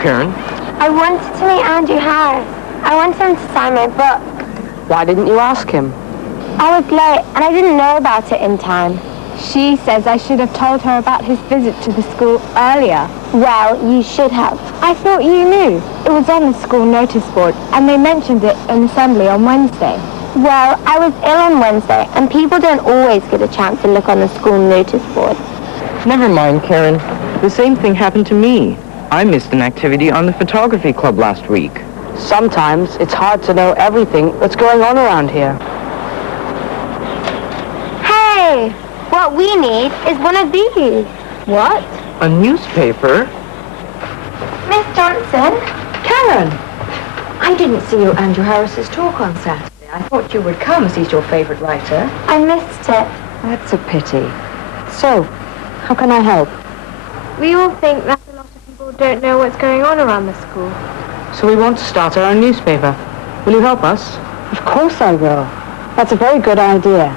Karen? I wanted to meet Andrew Harris. I wanted him to sign my book. Why didn't you ask him? I was late and I didn't know about it in time. She says I should have told her about his visit to the school earlier. Well, you should have. I thought you knew. It was on the school notice board and they mentioned it in assembly on Wednesday. Well, I was ill on Wednesday and people don't always get a chance to look on the school notice board. Never mind, Karen. The same thing happened to me. I missed an activity on the photography club last week. Sometimes it's hard to know everything that's going on around here. Hey, what we need is one of these. What? A newspaper? Miss Johnson? Karen! I didn't see you at Andrew Harris's talk on Saturday. I thought you would come as he's your favourite writer. I missed it. That's a pity. So, how can I help? We all think that a lot of people don't know what's going on around the school. So we want to start our own newspaper. Will you help us? Of course I will. That's a very good idea.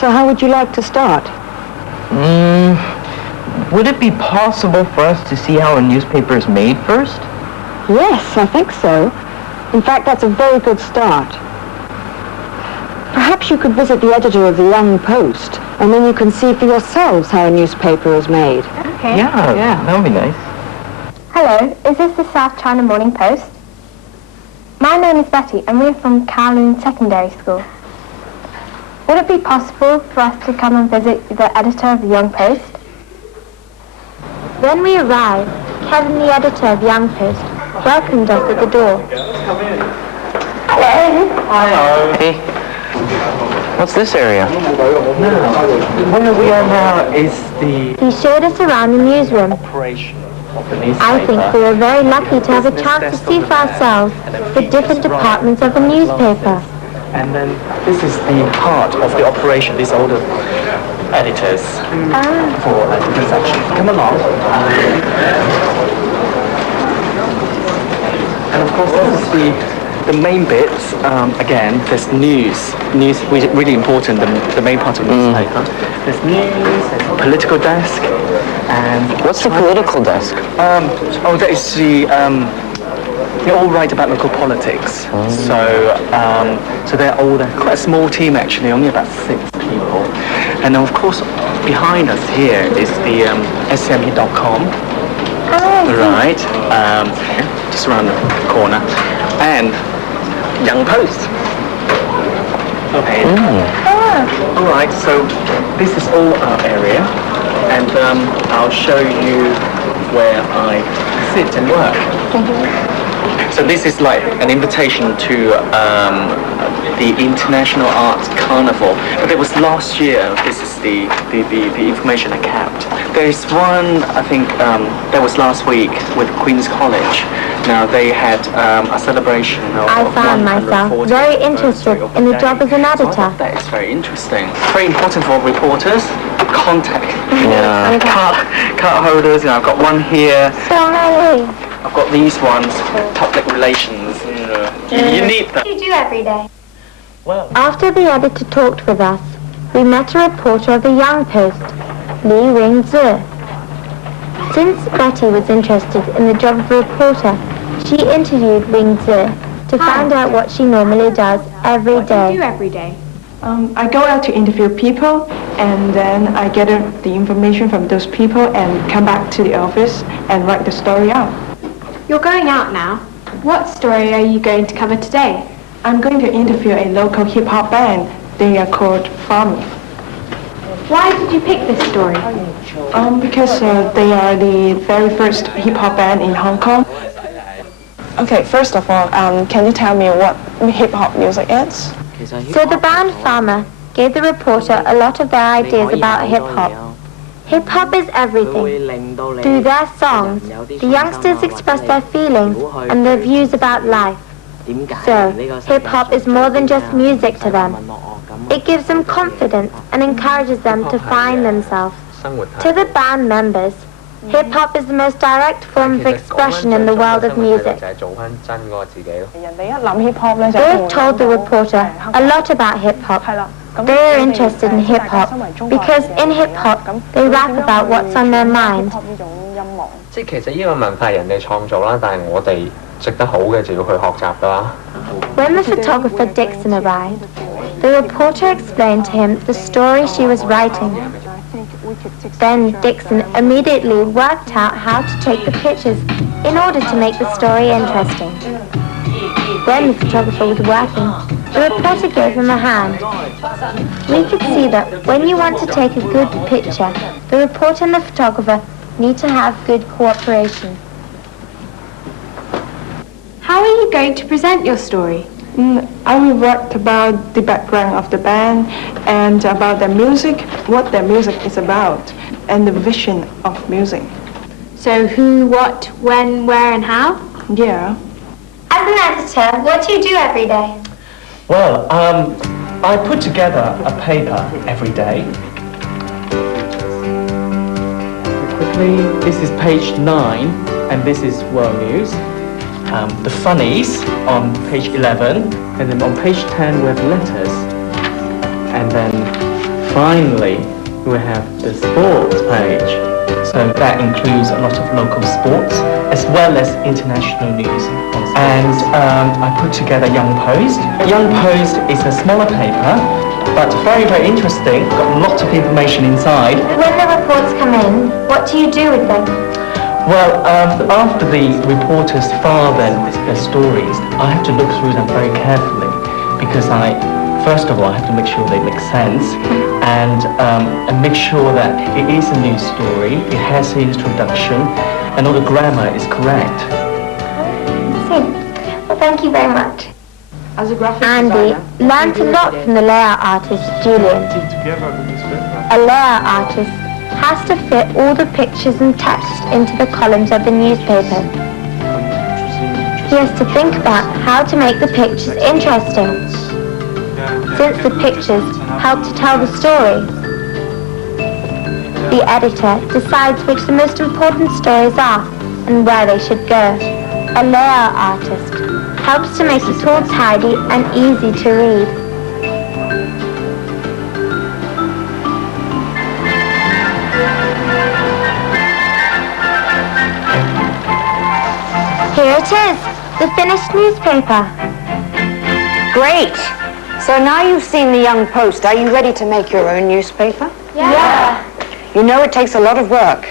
So how would you like to start? Would it be possible for us to see how a newspaper is made first? Yes, I think so. In fact, that's a very good start. Perhaps you could visit the editor of the Young Post, and then you can see for yourselves how a newspaper is made. Okay. Yeah, that would be nice. Hello, is this the South China Morning Post? My name is Betty and we're from Kowloon Secondary School. Would it be possible for us to come and visit the editor of the Young Post? When we arrived, Kevin, the editor of Young Post, welcomed us at the door. Hello. Hello. Hey. What's this area? Where we are now is the He showed us around the newsroom. operation of the newspaper. I think we are very lucky to have a chance to see for ourselves the different departments of a newspaper. And then this is the heart of the operation, these are all the editors for different sections. Come along. And of course this is the main bits. Again, there's news. News is really important, the main part of the newspaper. There's news, there's a political desk, and... What's the political desk? That is the... they all write about local politics. So they're quite a small team actually, only about 6 people. And of course, behind us here is the sme.com. Right, just around the corner. And Young Post. Okay. All right, so this is all our area. And I'll show you where I sit and work. So this is like an invitation to the International Arts Carnival, but it was last year. This is the information I kept. There is one, I think, that was last week with Queen's College. Now they had a celebration of I found myself very interested in the job as an editor. So that is very interesting. Very important for reporters. Contact. Yeah. Card holders. I've got one here. So many. I've got these ones, public relations. You need them. What do you do every day? Well, After the editor talked with us, we met a reporter of the Young Post, Li Wing-zi. Since Betty was interested in the job of a reporter, she interviewed Wing-zi to find out what she normally does every What do you do day. every day? I go out to interview people, and then I gather the information from those people and come back to the office and write the story out. You're going out now. What story are you going to cover today? I'm going to interview a local hip-hop band. They are called Farmer. Why did you pick this story? Because they are the very first hip-hop band in Hong Kong. Okay, first of all, can you tell me what hip-hop music is? So the band Farmer gave the reporter a lot of their ideas about hip-hop. Hip-hop is everything. Through their songs, the youngsters express their feelings and their views about life. So, hip-hop is more than just music to them. It gives them confidence and encourages them to find themselves. To the band members, hip-hop is the most direct form of expression in the world of music. They've told the reporter a lot about hip-hop. They are interested in hip-hop because in hip-hop they rap about what's on their mind. 即係其實呢個文化係人哋創造啦，但係我哋值得好嘅就要去學習㗎啦。When the photographer Dixon arrived, the reporter explained to him the story she was writing. Then Dixon immediately worked out how to take the pictures in order to make the story interesting. When the photographer was working, the reporter gave him a hand. We could see that when you want to take a good picture, the reporter and the photographer need to have good cooperation. How are you going to present your story? I will write about the background of the band and about their music, what their music is about, and the vision of music. So who, what, when, where and how? Yeah. As an editor, what do you do every day? Well, I put together a paper every day. Quickly, this is page 9, and this is World News. The funnies on page 11, and then on page 10 we have letters. And then finally we have the sports page. So that includes a lot of local sports as well as international news. And I put together Young Post. Young Post is a smaller paper, but very, very interesting. Got lots of information inside. When the reports come in, what do you do with them? Well, after the reporters file their stories, I have to look through them very carefully because first of all, I have to make sure they make sense and make sure that it is a news story, it has the introduction, and all the grammar is correct. Well, thank you very much. As a graphic Andy learned a lot from the layout artist, Julian. A layout artist has to fit all the pictures and text into the columns of the newspaper. He has to think about how to make the pictures interesting, since the pictures help to tell the story. The editor decides which the most important stories are and where they should go. A layout artist helps to make it all tidy and easy to read. Here it is, the finished newspaper. Great. So now you've seen the Young Post, are you ready to make your own newspaper? Yeah. You know it takes a lot of work.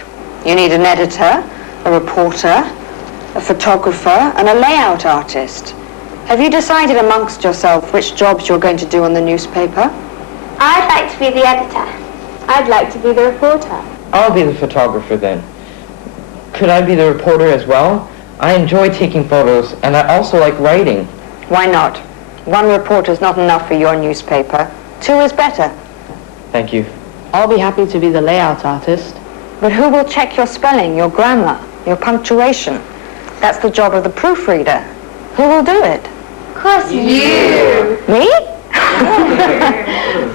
You need an editor, a reporter, a photographer, and a layout artist. Have you decided amongst yourself which jobs you're going to do on the newspaper? I'd like to be the editor. I'd like to be the reporter. I'll be the photographer then. Could I be the reporter as well? I enjoy taking photos, and I also like writing. Why not? One reporter is not enough for your newspaper. 2 is better. Thank you. I'll be happy to be the layout artist. But who will check your spelling, your grammar, your punctuation? That's the job of the proofreader. Who will do it? Of course you. Me?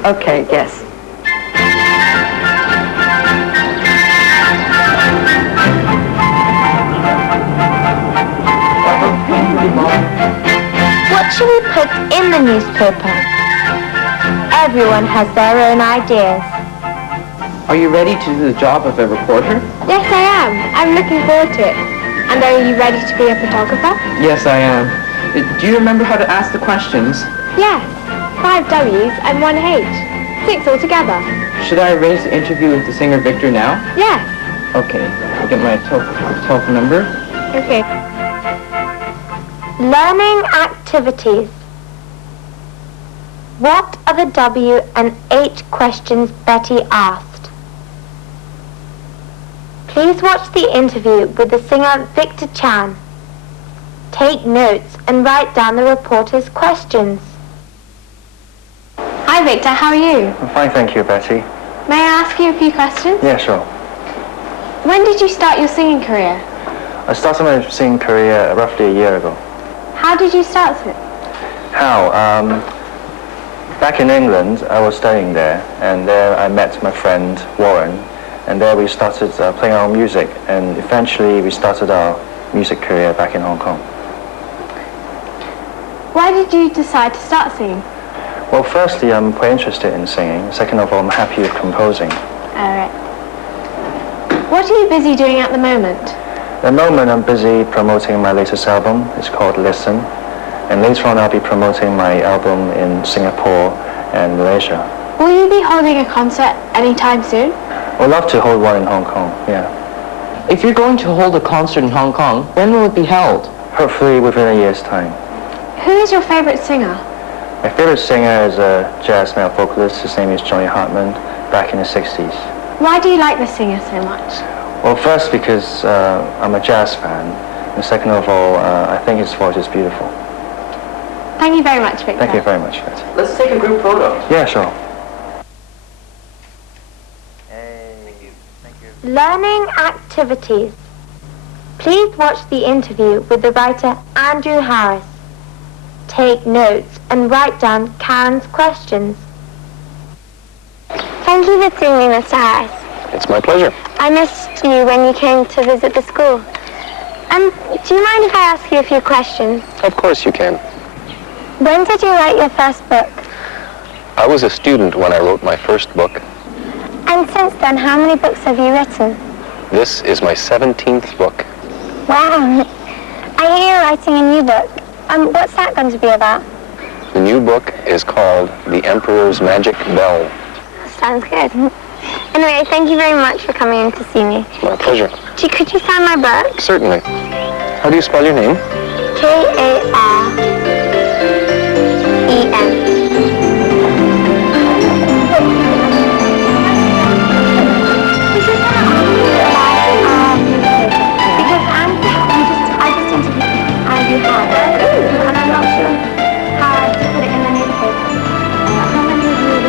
Okay, yes. What should we put in the newspaper? Everyone has their own ideas. Are you ready to do the job of a reporter? Yes, I am. I'm looking forward to it. And are you ready to be a photographer? Yes, I am. Do you remember how to ask the questions? Yes. 5 W's and 1 H. 6 altogether. Should I arrange the interview with the singer Victor now? Yes. Okay, I'll get my telephone number. Okay. Learning activities. What are the W and H questions Betty asked? Please watch the interview with the singer Victor Chan. Take notes and write down the reporter's questions. Hi, Victor. How are you? I'm fine, thank you, Betty. May I ask you a few questions? Yeah, sure. When did you start your singing career? I started my singing career roughly a year ago. How did you start it? How? Back in England, I was studying there, and there I met my friend Warren, and there we started playing our own music, and eventually we started our music career back in Hong Kong. Why did you decide to start singing? Well, firstly, I'm quite interested in singing. Second of all, I'm happy with composing. All right. What are you busy doing at the moment? At the moment, I'm busy promoting my latest album. It's called Listen. And later on, I'll be promoting my album in Singapore and Malaysia. Will you be holding a concert anytime soon? I'd love to hold one in Hong Kong, yeah. If you're going to hold a concert in Hong Kong, when will it be held? Hopefully within a year's time. Who is your favorite singer? My favorite singer is a jazz male vocalist. His name is Johnny Hartman, back in the 60s. Why do you like the singer so much? Well, first because I'm a jazz fan, and second of all, I think his voice is beautiful. Thank you very much, Victor. Thank you very much, Betty. Let's take a group photo. Yeah, sure. Learning activities. Please watch the interview with the writer Andrew Harris. Take notes and write down Karen's questions. Thank you for seeing me, Mr. Harris. It's my pleasure. I missed you when you came to visit the school. Do you mind if I ask you a few questions? Of course you can. When did you write your first book? I was a student when I wrote my first book. And since then, how many books have you written? This is my 17th book. Wow. I hear you're writing a new book. What's that going to be about? The new book is called The Emperor's Magic Bell. Sounds good. Anyway, thank you very much for coming in to see me. It's my pleasure. Could you sign my book? Certainly. How do you spell your name? Karen. And I'm not sure how to put it in the newspaper. How many of you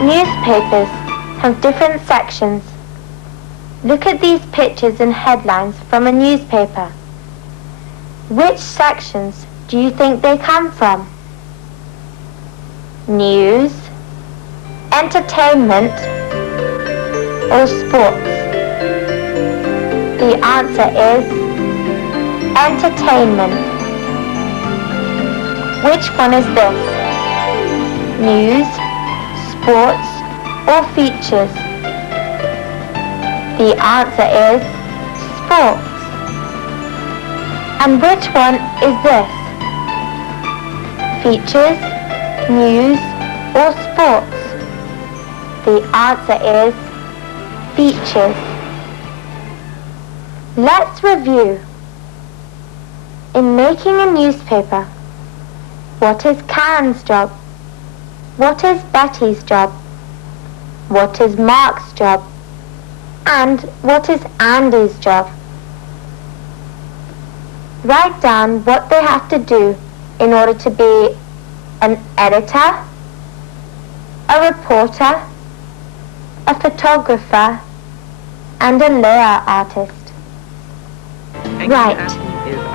Newspapers have different sections. Look at these pictures and headlines from a newspaper. Which sections do you think they come from? News, entertainment, or sports? The answer is entertainment. Which one is this? News, sports, or features? The answer is sports. And which one is this? Features, news, or sports? The answer is features. Let's review. In making a newspaper, what is Karen's job? What is Betty's job? What is Mark's job? And what is Andy's job? Write down what they have to do in order to be an editor, a reporter, a photographer, and a layout artist. Right.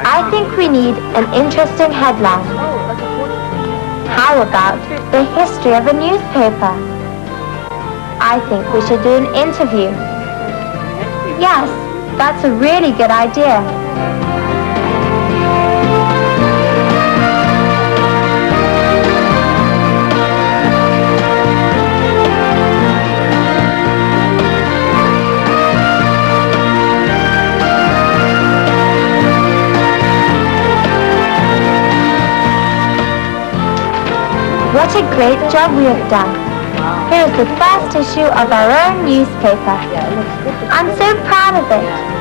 I think we need an interesting headline. How about the history of a newspaper? I think we should do an interview. Yes, that's a really good idea. What a great job we have done. Here is the first issue of our own newspaper. I'm so proud of it.